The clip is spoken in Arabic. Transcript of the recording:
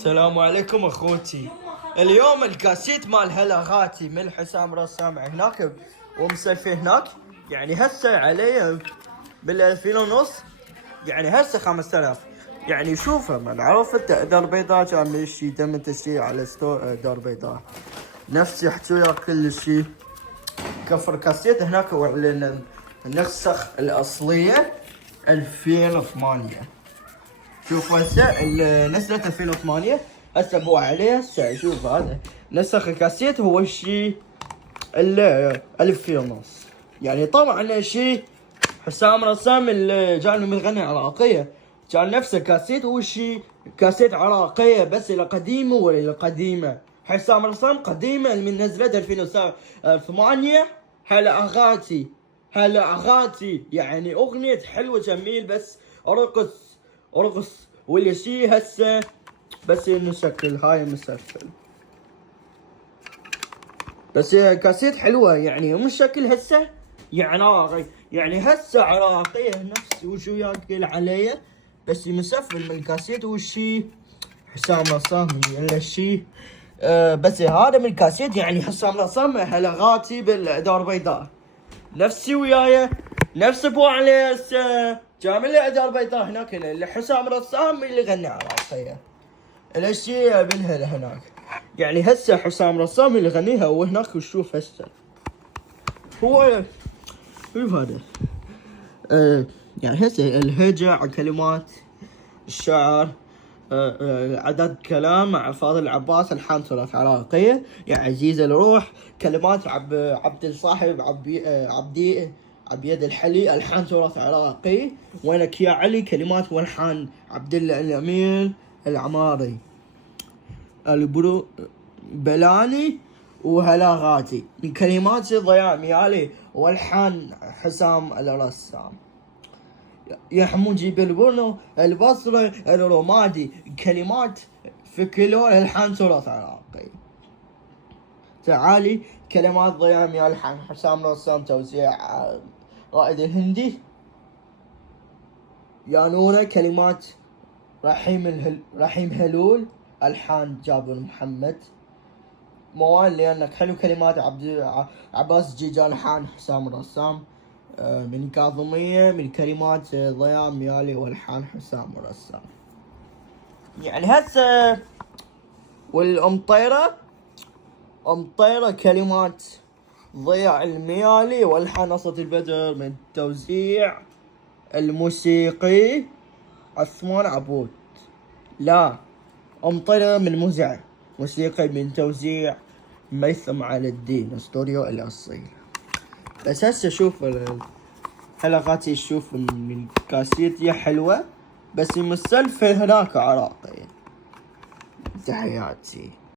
السلام عليكم اخوتي. اليوم الكاسيت مال هلاغاتي من حسام رسام هناك ومسلفي هناك، يعني هسه عليه بال2000 يعني هسه 5000. يعني شوفه من عرفت دار بيضاء كان مشي تم تشريع على دار بيضاء نفس يحكي ويا كل شيء. كفر كاسيت هناك وعلن النسخ الاصليه 2008. شوف هسه نزلت 2008 هسه ابو عليه هسه. شوف هذا نسخ الكاسيت هو الشيء 1500. يعني طبعا شيء حسام رسام اللي جانا من الغنى العراقية كان نفسه كاسيت هو شيء كاسيت عراقية بس الى قديمة ولا قديمة. حسام رسام قديمة من نزلت 2008. هلا اغاتي يعني اغنية حلوة جميل بس ارقص واللي شي هسه بس نشكل هاي مسلسل بس كاسيت حلوة يعني مش شكل هسه يعني هسه عراقية نفس وشو ياكل عليه بس مسفل من الكاسيت وشي حسام رسام الا شي بس هذا من الكاسيت. يعني حسام رسام هلغاتي بالدار بيضاء نفسي وياي نفس ابو علي هسه جامل لي دار بيضاء هناك اللي حسام رسام اللي غنى عراقية الاشياء بالهلا هناك. يعني هسه حسام رسام اللي غنيها وهناك وشوف هسه هو هذا يعني هسه الهجع كلمات الشعر عدد كلام مع فاضل العباس الحان تراث عراقية يا عزيز الروح. كلمات عبد الصاحب عبيد الحلي الحان تراث عراقي. وينك يا علي كلمات والحان عبد الله الامير العماري البرو بلاني وهلاغاتي من كلمات ضياء ميالي والحان حسام الرسام. يا حمود جيب البرنو البصري الرمادي كلمات فكلو الحان تراث عراقي. تعالي كلمات ضياء ميالي حسام رسام توزيع رائد الهندي. يا نورة كلمات رحيم هلول الحان جابر محمد. موال لانك حلو كلمات عباس جيجان الحان حسام رسام. من كاظمية من كلمات ضياء ميالي والحان حسام رسام. يعني هسه والأمطيرة كلمات ضياء الميالي والحان نصرة البدر من توزيع الموسيقي عثمان عبود. لا أمطيرة من موسيقي من توزيع ميثم على الدين استوديو الأصيل. بس هسه شوف الحلقات شوف من كاسيتية حلوة بس مسلفة هناك عراقي. تحياتي.